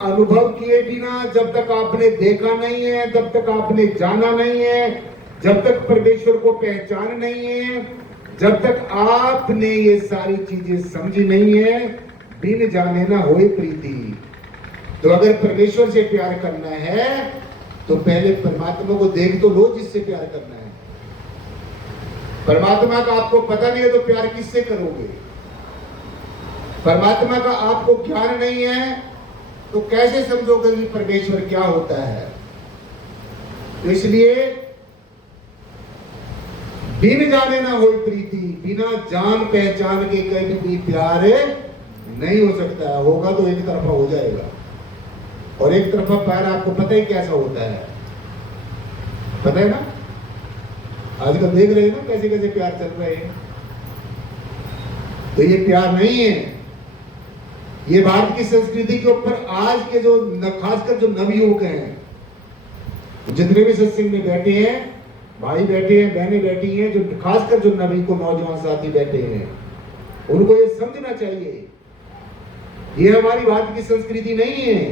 अनुभव किए बिना, जब तक आपने देखा नहीं है, जब तक आपने जाना नहीं है, जब तक परमेश्वर को पहचान नहीं है, जब तक आपने ये सारी चीजें समझी नहीं है, बिन जाने ना होए प्रीति। तो अगर परमेश्वर से प्यार करना है तो पहले परमात्मा को देख तो लो जिससे प्यार करना है। परमात्मा का आपको पता नहीं है तो प्यार किससे करोगे? परमात्मा का आपको ज्ञान नहीं है तो कैसे समझोगे कि परमेश्वर क्या होता है? तो इसलिए बिन जाने ना हो प्रीति, बिना जान पहचान के कभी भी प्यार नहीं हो सकता है। होगा तो एक तरफा हो जाएगा, और एक तरफा प्यार आपको पता ही कैसा होता है, पता है ना? आजकल देख रहे हैं ना कैसे कैसे प्यार चल रहे हैं। तो ये प्यार नहीं है। ये भारत की संस्कृति के ऊपर आज के जो खासकर जो नवयुवक हैं, जितने भी सत्संग में बैठे हैं, भाई बैठे हैं, बहनें बैठी हैं, जो खासकर जो नवी को नौजवान साथी बैठे हैं, उनको ये समझना चाहिए ये हमारी भारत की संस्कृति नहीं है।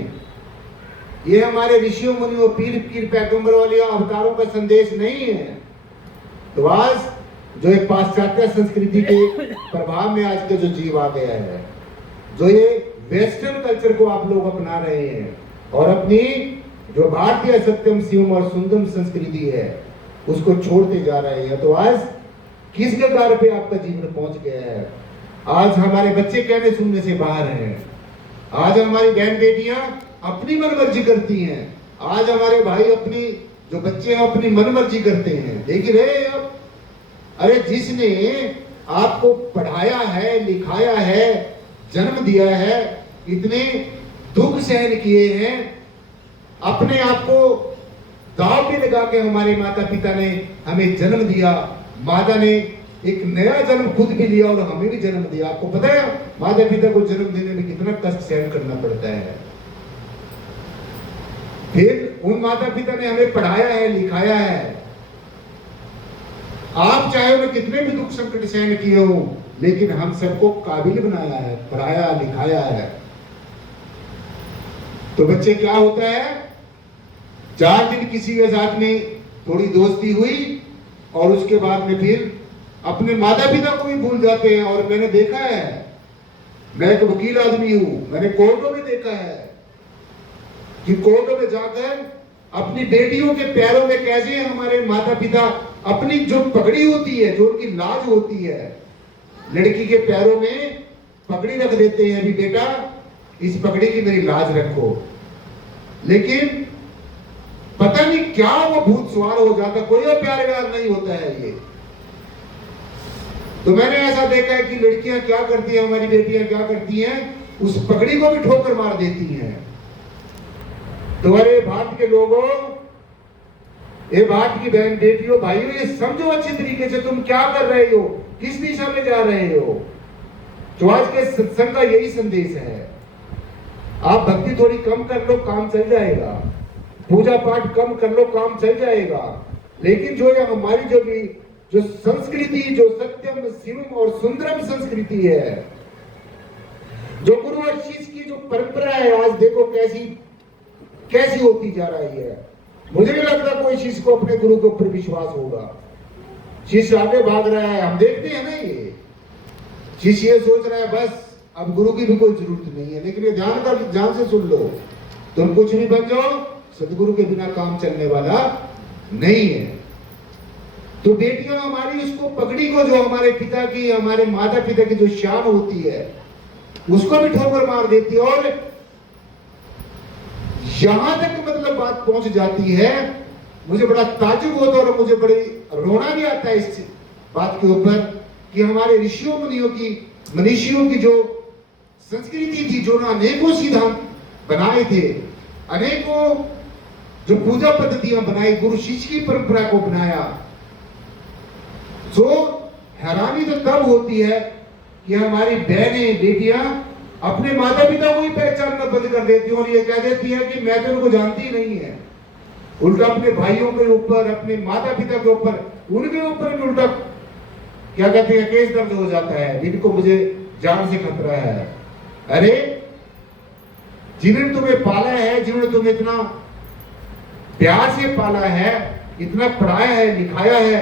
ये हमारे ऋषियों मुनियों पीर पैगंबर वाले अवतारों का संदेश नहीं है। तो आज जो एक पाश्चात्य संस्कृति के प्रभाव में आज के जो जीव आ गया है, जो ये वेस्टर्न कल्चर को आप लोग अपना रहे हैं और अपनी जो भारतीय सत्यम शिवम और सुंदरम संस्कृति है उसको छोड़ते जा रहे हैं, तो आज किस कगार पे आपका जीवन पहुंच गया है? आज हमारे बच्चे कहने सुनने से बाहर हैं। आज हमारी बहन बेटियां अपनी मनमर्जी करती हैं। आज हमारे भाई अपनी जो बच्चे हैं अपनी मनमर्जी करते हैं। देख रहे अब, अरे जिसने आपको पढ़ाया है, लिखाया है, जन्म दिया है, इतने दुख सहन किए हैं, अपने आप को दांव पे लगा के हमारे माता पिता ने हमें जन्म दिया। माता ने एक नया जन्म खुद भी लिया और हमें भी जन्म दिया। आपको पता है माता पिता को जन्म देने में कितना कष्ट सहन करना पड़ता है। फिर उन माता पिता ने हमें पढ़ाया है, लिखाया है। आप चाहे उन्हें कितने भी दुख संकट सहन किए हो, लेकिन हम सबको काबिल बनाया है, पढ़ाया लिखाया है। तो बच्चे क्या होता है, 4 दिन किसी के साथ में थोड़ी दोस्ती हुई और उसके बाद में फिर अपने माता पिता को भी भूल जाते हैं। और मैंने देखा है, मैं एक वकील आदमी हूं, मैंने कोर्टों में देखा है कि कोर्टों में जाकर अपनी बेटियों के पैरों में कैसे हमारे माता पिता अपनी जो पगड़ी होती है, जो उनकी लाज होती है, लड़की के पैरों में पगड़ी रख देते हैं, अभी बेटा इस पगड़ी की मेरी लाज रखो। लेकिन पता नहीं क्या वो भूत सवार हो जाता, कोई और प्यार व्यार नहीं होता है ये। तो मैंने ऐसा देखा है कि लड़कियां क्या करती हैं, हमारी बेटियां क्या करती हैं, उस पगड़ी को भी ठोकर मार देती हैं। तो अरे भारत के लोगों, ये भारत की बहन बेटियों, भाइयों, ये समझो अच्छे तरीके से तुम क्या कर रहे हो, किस दिशा में जा रहे हो। तो आज के सत्संग का यही संदेश है। आप भक्ति थोड़ी कम कर लो, काम चल जाएगा। पूजा पाठ कम कर लो, काम चल जाएगा। लेकिन जो ये हमारी जो संस्कृति, जो सत्यम शिवम और सुंदरम संस्कृति है, जो गुरु और शिष्य की जो परंपरा है, आज देखो कैसी होती जा रही है। मुझे नहीं लगता कोई शिष्य को अपने गुरु के ऊपर विश्वास होगा। शिष्य आगे भाग रहा है, हम देखते हैं ना, ये शिष्य ये सोच रहा है बस अब गुरु की भी कोई जरूरत नहीं है। लेकिन ये ध्यान से सुन लो, तुम कुछ भी बन जाओ, सदगुरु के बिना काम चलने वाला नहीं है। तो बेटियां हमारी उसको पगड़ी को, जो हमारे पिता की, हमारे माता पिता की जो शान होती है, उसको भी ठोकर मार देती है। और यहां तक मतलब बात पहुंच जाती है, मुझे बड़ा ताज्जुब होता है और मुझे बड़ी रोना भी आता है इस बात के ऊपर कि हमारे ऋषियों मुनियों की, मनीषियों की जो संस्कृति थी, जो अनेकों सिद्धांत बनाए थे, अनेकों जो पूजा पद्धतियां बनाई, गुरु शिष्य की परंपरा को बनाया, जो हैरानी तो तब होती है कि हमारी बहनें बेटियां अपने माता पिता को ही पहचानना बंद कर देती हैं और ये कह देती है कि मैं तो उनको जानती नहीं है। उल्टा अपने भाइयों के ऊपर, अपने माता पिता के ऊपर, उनके ऊपर भी उल्टा क्या कहते हैं, केस दर्ज हो जाता है, जिनको मुझे जान से खतरा है। अरे जिन्होंने तुम्हें पाला है, जिन्होंने तुम्हें इतना प्यार से पाला है, इतना पढ़ाया है, लिखाया है,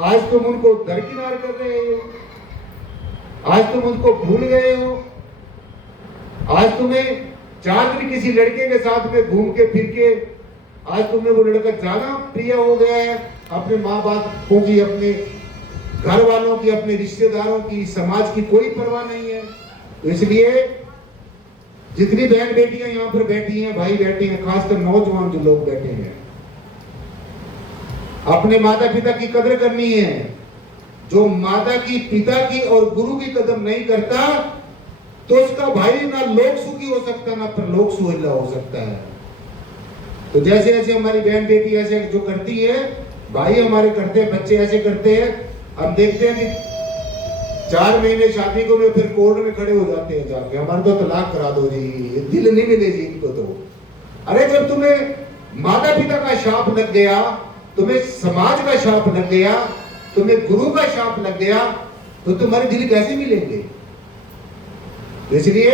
आज तुम उनको दरकिनार कर रहे हो, आज तुम उनको भूल गए हो। आज तुम्हें 4 दिन किसी लड़के के साथ में घूम के फिर के आज तुम्हें वो लड़का ज्यादा प्रिय हो गया है, अपने माँ बापों की, अपने घर वालों की, अपने रिश्तेदारों की, समाज की कोई परवाह नहीं है। तो इसलिए जितनी बहन बेटियां यहाँ पर बैठी हैं, भाई बैठे हैं, खासकर नौजवान जो लोग बैठे हैं, अपने माता पिता की कदर करनी है। जो माता की, पिता की और गुरु की कदर नहीं करता तो उसका भाई ना लोक सुखी हो सकता, ना परलोक सुहेला हो सकता है। तो जैसे जैसे हमारी बहन बेटी ऐसे जो करती है, भाई हमारे करते हैं, बच्चे ऐसे करते हैं, हम देखते हैं कि 4 महीने शादी को फिर कोर्ट में खड़े हो जाते हैं जाके, हमारे तो तलाक करा दो जी, दिल नहीं मिले जी इनको तो। अरे जब तुम्हें माता पिता का शाप लग गया, तुम्हें समाज का शाप लग गया, तुम्हें गुरु का शाप लग गया, तो तुम्हारे दिल कैसे मिलेंगे? इसलिए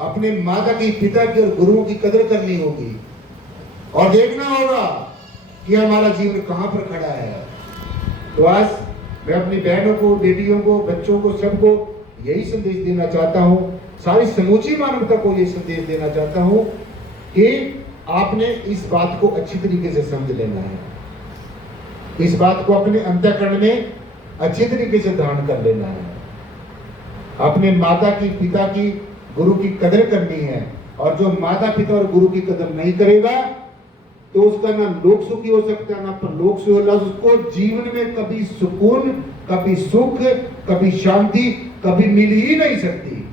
अपने माता की, पिता की और गुरुओं की कदर करनी होगी और देखना होगा कि हमारा जीवन कहां पर खड़ा है। तो आज मैं अपनी बहनों को, बेटियों को, बच्चों को, सबको यही संदेश देना चाहता हूं, सारी समूची मानवता को यही संदेश देना चाहता हूं कि आपने इस बात को अच्छी तरीके से समझ लेना है, इस बात को अपने अंतःकरण में अच्छी तरीके से धारण कर लेना है। अपने माता की, पिता की, गुरु की कदर करनी है, और जो माता पिता और गुरु की कदर नहीं करेगा तो उसका ना लोक सुखी हो सकता है, ना परलोक सुखी हो। उसको जीवन में कभी सुकून, कभी सुख, कभी शांति कभी मिल ही नहीं सकती।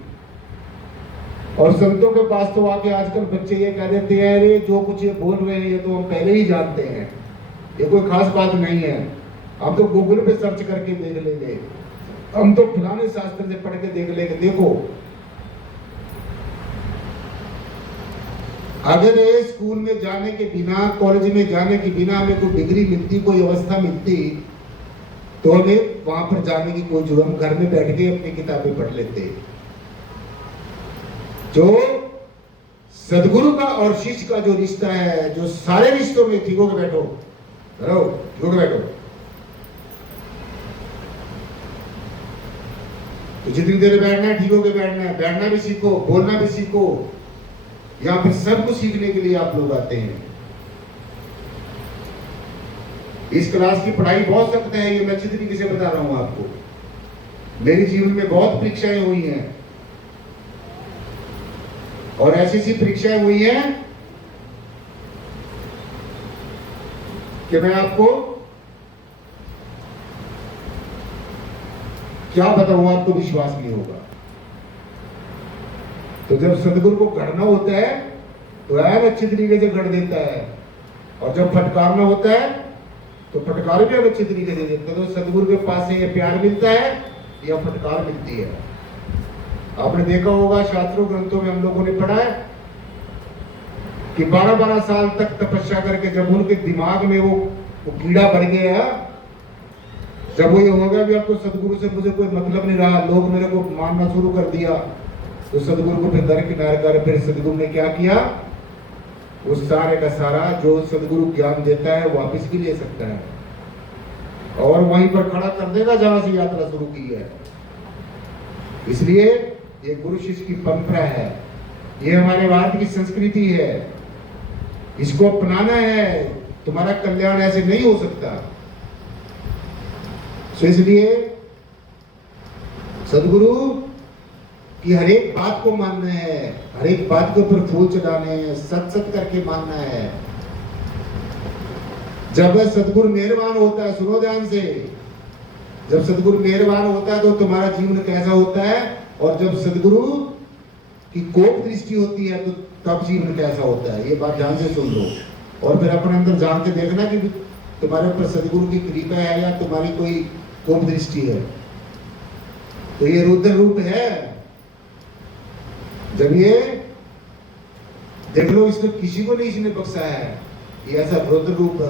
और संतों के पास तो आके आजकल बच्चे ये कह देते हैं, अरे जो कुछ ये बोल रहे हैं ये तो हम पहले ही जानते हैं, ये कोई खास बात नहीं है, हम तो गूगल पे सर्च करके देख लेंगे, हम तो फलाने शास्त्र से पढ़ के देख लेंगे। देखो, अगर स्कूल में जाने के बिना, कॉलेज में जाने के बिना हमें कोई डिग्री मिलती, कोई अवस्था मिलती, तो हमें वहां पर जाने की कोई जरूरत, हम घर में बैठ के अपनी किताबें पढ़ लेते। जो सदगुरु का और शिष्य का जो रिश्ता है, जो सारे रिश्तों में, ठीक होकर बैठो, ठीक होकर बैठो, तो जितनी देर बैठना है ठीक होकर बैठना है, बैठना भी सीखो, बोलना भी सीखो। यहाँ पर सब कुछ सीखने के लिए आप लोग आते हैं। इस क्लास की पढ़ाई बहुत सख्त है, ये मैं अच्छी तरीके से बता रहा हूं आपको। मेरे जीवन में बहुत परीक्षाएं हुई हैं और ऐसी सी परीक्षाएं हुई हैं कि मैं आपको क्या बताऊं, आपको विश्वास नहीं होगा। तो जब सदगुरु को गढ़ना होता है तो ऐन अच्छी तरीके से गढ़ देता है, और जब फटकारना होता है तो फटकार भी अच्छी तरीके से देता है। तो सदगुरु के पास से ये प्यार मिलता है या फटकार मिलती है। आपने देखा होगा, शास्त्रों ग्रंथों में हम लोगों ने पढ़ा है कि 12-12 साल तक तपस्या करके जब उनके दिमाग में वो कीड़ा बढ़ गया, जब वो ये हो गया भी अब तो सदगुरु से मुझे कोई मतलब नहीं रहा, लोग मेरे को मानना शुरू कर दिया, तो सदगुरु को फिर दरकिनार कर, फिर सदगुरु ने क्या किया, उस सारे का सारा जो सदगुरु ज्ञान देता है वापस भी ले सकता है और वहीं पर खड़ा कर देगा जहां से यात्रा शुरू की है। इसलिए ये गुरु शिष्य की परंपरा है, ये हमारे भारत की संस्कृति है, इसको अपनाना है। तुम्हारा कल्याण ऐसे नहीं हो सकता। तो इसलिए सदगुरु कि हर एक बात को मानना है, हर एक बात के ऊपर फूल चढ़ाने हैं, सत सत करके मानना है। जब सदगुरु मेहरबान होता है, सुनो ध्यान से, जब सदगुरु मेहरबान होता है तो तुम्हारा जीवन कैसा होता है, और जब सदगुरु की कोप दृष्टि होती है तो तब जीवन कैसा होता है। ये बात ध्यान से सुन लो और फिर अपने अंदर जान के देखना कि तुम्हारे ऊपर सदगुरु की कृपा है या तुम्हारी कोई कोप दृष्टि है। तो ये रुद्र रूप है। जब ये देख लो, इसको किसी को नहीं इसने बख्शा है, ये ऐसा रुद्र रूप,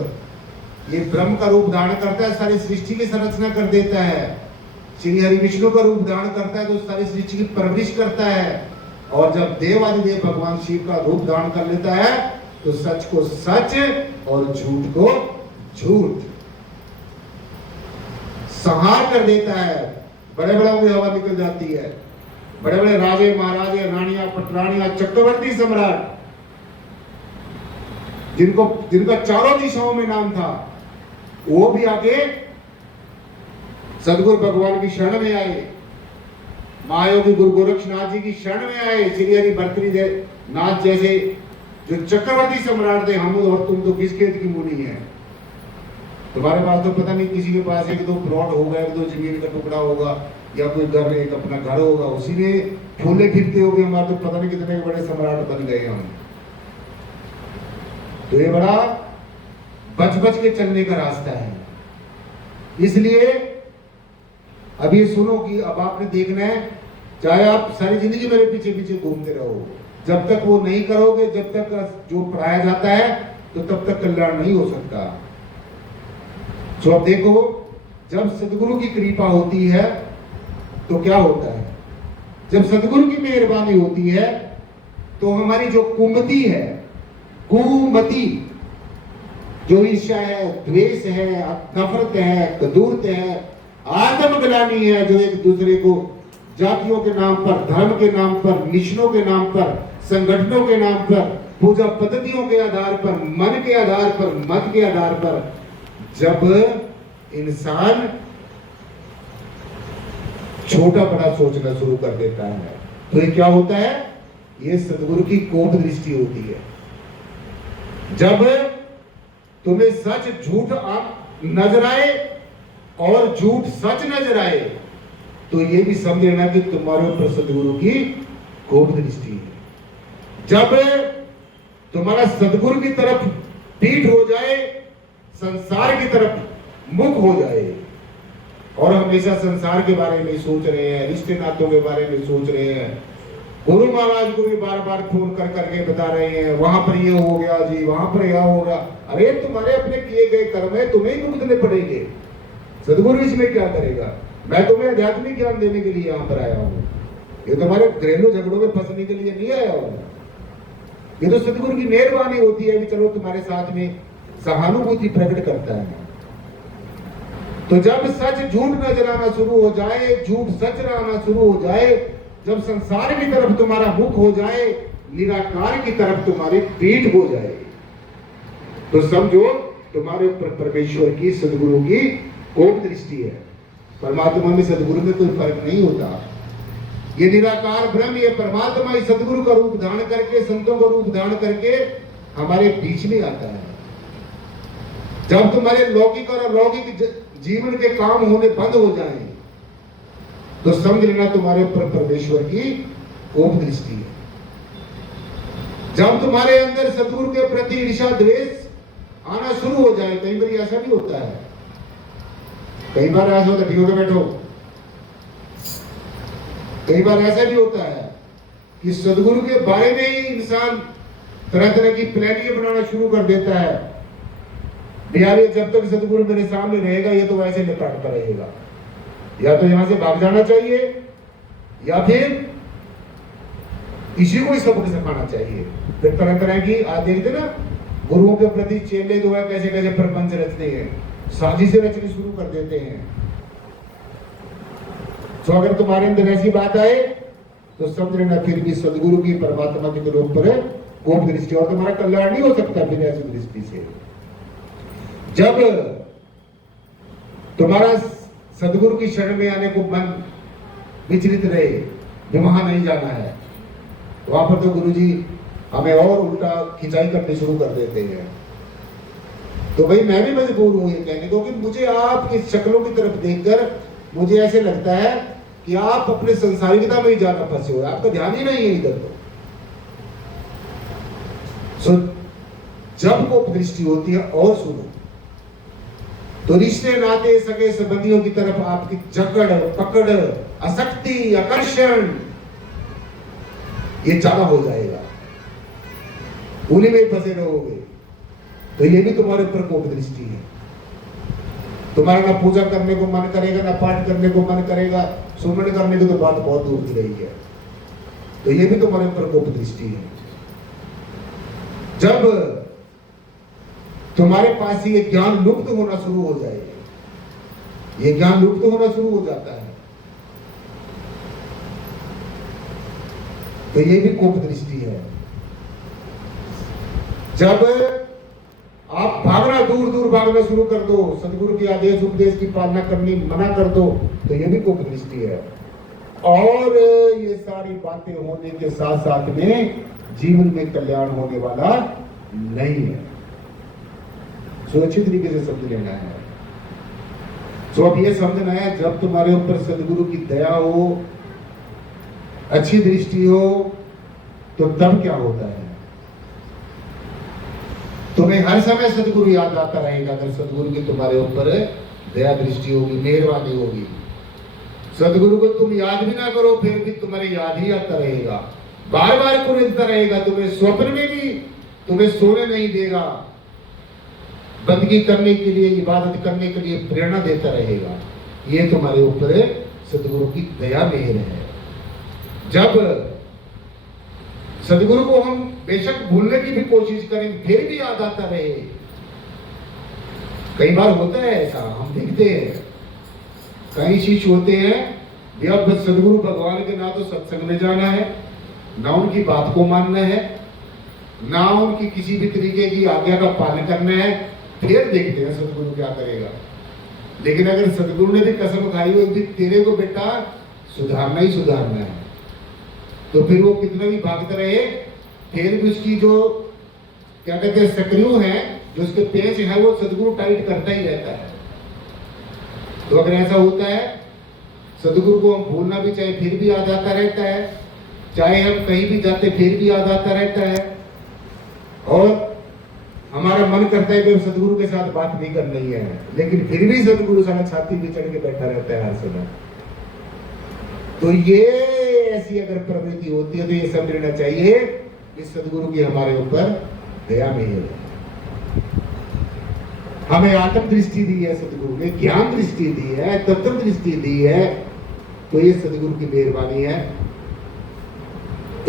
ये ब्रह्म का रूप धारण करता है, सारी सृष्टि की संरचना कर देता है। श्री हरि विष्णु का रूप धारण करता है तो सारी सृष्टि की परवरिश करता है और जब देवाधिदेव भगवान शिव का रूप धारण कर लेता है तो सच को सच और झूठ को झूठ संहार कर देता है। बड़े बड़ों की हवा निकल जाती है। बड़े बड़े राजे महाराजे रानियां पटरानियां चक्रवर्ती सम्राट जिनका चारों दिशाओं में नाम था, वो भी आके सदगुरु भगवान की शरण में आए। महायोगी गुरु गोरक्षनाथ जी की शरण में आए। श्री हरि भर्तृहरि नाथ जैसे जो चक्रवर्ती सम्राट थे, हम और तुम तो किस खेत की मूली है। तुम्हारे पास तो पता नहीं, किसी के पास एक दो प्लॉट होगा, एक दो जमीन का टुकड़ा होगा, या कोई घर एक अपना घर होगा, उसी में फूले फिरते होगे। हमारे तो पता नहीं कितने बड़े सम्राट बन गए हम। तो ये बड़ा बच बच के चलने का रास्ता है। इसलिए अब ये सुनो कि अब आपने देखना है, चाहे आप सारी जिंदगी मेरे पीछे पीछे घूमते रहो, जब तक वो नहीं करोगे, जब तक जो पढ़ाया जाता है, तो तब तक कल्याण नहीं हो सकता। तो अब देखो, जब सदगुरु की कृपा होती है तो क्या होता है। जब सदगुरु की मेहरबानी होती है तो हमारी जो कुमति है, कुमति, जो ईर्ष्या है, द्वेष है, नफरत है, कदूरत है, आत्मग्लानि है, जो एक दूसरे को जातियों के नाम पर, धर्म के नाम पर, मिशनों के नाम पर, संगठनों के नाम पर, पूजा पद्धतियों के आधार पर, मन के आधार पर, मत के आधार पर, जब इंसान छोटा बड़ा सोचना शुरू कर देता है तो ये क्या होता है, ये सदगुरु की कोप दृष्टि होती है। जब तुम्हें सच झूठ नजर आए और झूठ सच नजर आए तो ये भी समझ लेना कि तुम्हारे ऊपर सदगुरु की कोप दृष्टि है। जब तुम्हारा सदगुरु की तरफ पीठ हो जाए, संसार की तरफ मुख हो जाए और हमेशा संसार के बारे में सोच रहे हैं, रिश्ते नातों के बारे में सोच रहे हैं, गुरु महाराज को भी बार बार फोन कर करके बता रहे हैं, वहां पर ये हो गया जी, वहां पर यह हो गया। अरे तुम्हारे अपने किए गए कर्म है, तुम्हें ही भुगतने पड़ेंगे। सदगुरु इसमें क्या करेगा। मैं तुम्हें आध्यात्मिक ज्ञान देने के लिए यहाँ पर आया हूँ, ये तुम्हारे घरेलू झगड़ों में फंसने के लिए नहीं आया हूँ। ये तो सदगुरु की मेहरबानी होती है कि चलो तुम्हारे साथ में सहानुभूति प्रकट करता है। तो जब सच झूठ नजर आना शुरू हो जाए, झूठ सच आना शुरू हो जाए, जब संसार की तरफ तुम्हारा मुख हो जाए, निराकार की तरफ तुम्हारी पीठ हो जाए, तो समझो तुम्हारे ऊपर परमेश्वर की, सदगुरु की कोप दृष्टि है। परमात्मा में सदगुरु में कोई फर्क नहीं होता। ये निराकार ब्रह्म, ये परमात्मा इस सदगुरु का रूप धारण करके, संतों का रूप धारण करके हमारे बीच में आता है। जब तुम्हारे लौकिक और अलौकिक जीवन के काम होने बंद हो जाए तो समझ लेना तुम्हारे ऊपर परमेश्वर की कोप दृष्टि है। जब तुम्हारे अंदर सदगुरु के प्रति ईर्ष्या द्वेष आना शुरू हो जाए, कई बार ऐसा भी होता है, कई बार ऐसा होता है, ठीक होकर बैठो, कई बार ऐसा भी होता है कि सदगुरु के बारे में ही इंसान तरह तरह की प्लानिंग बनाना शुरू कर देता है। यार ये जब तक सदगुरु मेरे सामने रहेगा ये तो वैसे निपटता रहेगा, या तो यहां से भाग जाना चाहिए या फिर इसी को ही सबक सिखाना चाहिए। फिर तरह तरह की आज देखते ना, गुरुओं के प्रति चेले जो है कैसे कैसे प्रपंच रचते हैं, साजिशें रचनी शुरू कर देते हैं। तो अगर तुम्हारे अंदर ऐसी बात आए तो समझ लेना फिर भी सदगुरु की, परमात्मा की तरफ पर कोप दृष्टि, और तुम्हारा कल्याण नहीं हो सकता फिर ऐसी दृष्टि से। जब तुम्हारा सदगुरु की शरण में आने को मन विचलित रहे, वहां नहीं जाना है, वहां पर तो गुरुजी हमें और उल्टा खिंचाई करने शुरू कर देते हैं। तो भाई मैं भी मजबूर हूं ये कहने को कि मुझे आपकी शक्लों की तरफ देखकर मुझे ऐसे लगता है कि आप अपने संसारिकता में ही ज्यादा फंसे हो, आपका ध्यान ही नहीं है इधर। तो जब वो दृष्टि होती है, और सुनो, तो रिश्ते नाते सगे संबंधियों की तरफ आपकी जकड़ पकड़, आसक्ति, आकर्षण ये ज्यादा हो जाएगा, उन्हीं में फंसे रहोगे। तो ये भी तुम्हारे ऊपर कोप दृष्टि है। तुम्हारा ना पूजा करने को मन करेगा, ना पाठ करने को मन करेगा, सुमन करने की तो बात बहुत दूर की रही है। तो ये भी तुम्हारे ऊपर कोप दृष्टि है। जब तुम्हारे पास ये ज्ञान लुप्त होना शुरू हो जाए, ये ज्ञान लुप्त होना शुरू हो जाता है, तो ये भी कोप दृष्टि है। जब आप भागना, दूर दूर भागना शुरू कर दो, सदगुरु के आदेश उपदेश की पालना करनी मना कर दो, तो ये भी कोप दृष्टि है। और ये सारी बातें होने के साथ साथ में जीवन में कल्याण होने वाला नहीं है। सुरक्षित तरीके से समझ लेना है। तो अब ये समझना है, जब तुम्हारे ऊपर सदगुरु की दया हो, अच्छी दृष्टि हो, तो तब क्या होता है, तुम्हें हर समय सदगुरु याद आता रहेगा। अगर सदगुरु की तुम्हारे ऊपर दया दृष्टि होगी, मेहरबानी होगी, सदगुरु को तुम याद भी ना करो फिर भी तुम्हारे याद ही आता रहेगा, बार बार कुरेदता रहेगा, तुम्हें स्वप्न में भी तुम्हें सोने नहीं देगा, बंदगी करने के लिए, इबादत करने के लिए प्रेरणा देता रहेगा। ये तुम्हारे ऊपर सदगुरु की दया मेहर है। जब सदगुरु को हम बेशक भूलने की भी कोशिश करें फिर भी याद आता रहे, कई बार होता है ऐसा, हम देखते हैं कई शिष्य होते हैं भैया, बस सदगुरु भगवान के ना तो सत्संग में जाना है, ना उनकी बात को मानना है, ना उनकी किसी भी तरीके की आज्ञा का पालन करना है, फिर देखते हैं सदगुरु क्या करेगा। लेकिन अगर सदगुरु ने भी कसम खाई हो कि तेरे को बेटा सुधारना ही सुधारना है, तो फिर वो कितना भी भागता रहे, फिर भी उसकी जो क्या कहते हैं सक्रिय है, जो उसके पेच है, वो सदगुरु टाइट करता ही रहता है। तो अगर ऐसा होता है, सदगुरु को हम भूलना भी चाहे फिर भी याद आता रहता है, चाहे हम कहीं भी जाते फिर भी याद आता रहता है, और हमारा मन करता है कि हम सदगुरु के साथ बात नहीं कर रही है, लेकिन फिर भी सदगुरु सारा छाती पे चढ़ के बैठा रहता है हर समय। तो ये ऐसी अगर प्रवृत्ति होती है तो ये समझ लेना चाहिए कि सदगुरु की हमारे ऊपर दया नहीं है। हमें आत्म दृष्टि दी है सदगुरु ने, ज्ञान दृष्टि दी है, तत्व दृष्टि दी है, तो ये सदगुरु की मेहरबानी है।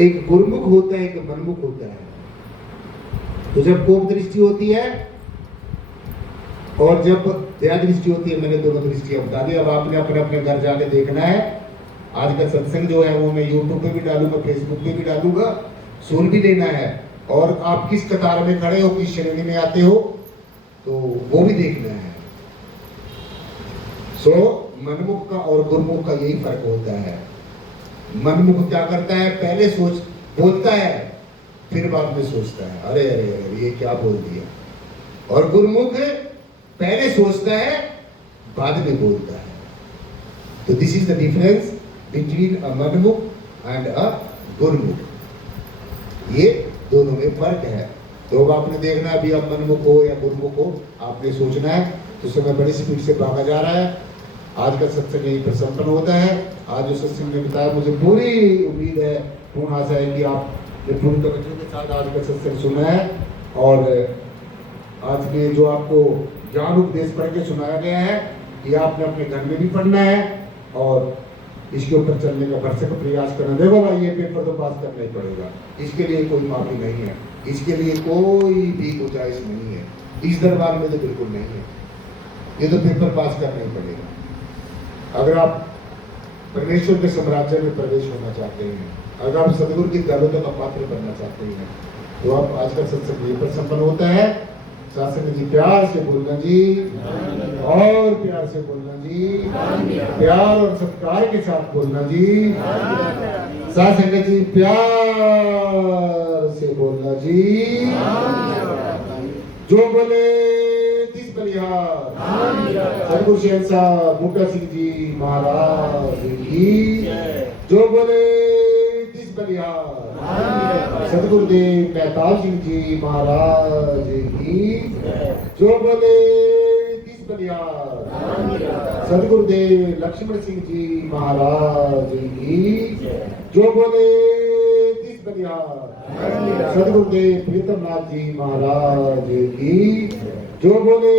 एक गुरुमुख होता है, एक मनमुख होता है। तो जब कोप दृष्टि होती है और जब दया दृष्टि होती है, मैंने दोनों दृष्टियां बता दी। अब आपने अपने अपने घर जाके देखना है। आज का सत्संग जो है वो मैं यूट्यूब पे भी डालूंगा, फेसबुक पे भी डालूंगा, सुन भी लेना है। और आप किस कतार में खड़े हो, किस श्रेणी में आते हो, तो वो भी देखना है। सो मनमुख का और गुरुमुख का यही फर्क होता है। मनमुख क्या करता है, पहले सोच बोलता है, फिर बाद में सोचता है अरे अरे अरे ये क्या बोल दिया। और गुरुमुख पहले सोचता है, बाद में बोलता है। तो this is the difference between a manmukh and a gurmukh. ये दोनों में फर्क है। तो आपने देखना है, अभी आप मनमुख हो या गुरुमुख हो, आपने सोचना है। तो समय बड़ी स्पीड से भागा जा रहा है। आज का सत्संग यहीं पर संपन्न होता है। आज जो सत्संग ने बताया, मुझे पूरी उम्मीद है, पूर्ण आशा है कि आप पूर्ण तवज्जो के साथ आज का सत्संग सुना है। और आज के जो आपको ज्ञान उपदेश पढ़ के सुनाया गया है, ये आपने अपने घर में भी पढ़ना है और इसके ऊपर चलने का भरसक प्रयास करना। देखो भाई, ये पेपर तो पास करना ही पड़ेगा, इसके लिए कोई माफी नहीं है, इसके लिए कोई भी गुंजाइश नहीं है, इस दरबार में तो बिल्कुल नहीं है। ये तो पेपर पास करना ही पड़ेगा। अगर आप परमेश्वर के साम्राज्य में प्रवेश होना चाहते हैं, अगर आप सदगुरु की दौलतों का पात्र बनना चाहते हैं, तो आप आज का सत्संग यहीं पर संपन्न होता है। शासन जी प्यार से बोलना जी, और प्यार से बोलना जी, प्यार और सत्कार के साथ बोलना जी। शासन जी प्यार से बोलना जी। जो बोले तिस बलिहार सदगुरु शहंशाह बूटा सिंह जी महाराज की। जो बोले तिस बलिहार सदगुरुदेव मेहताब सिंह जी महाराज की। जो बोले तिस बलिहार सदगुरुदेव लक्ष्मण सिंह जी महाराज की। जो बोले तिस बलिहार सदगुरुदेव प्रीतम नाथ जी महाराज की। जो बोले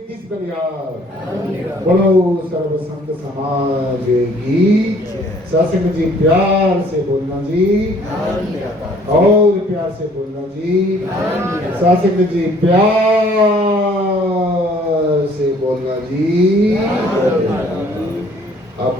तिस कल्याण। बोलो सर्व संत समाज की। सत्संग जी प्यार से बोलना जी, और प्यार से बोलना जी। सत्संग जी प्यार से बोलना जी। अब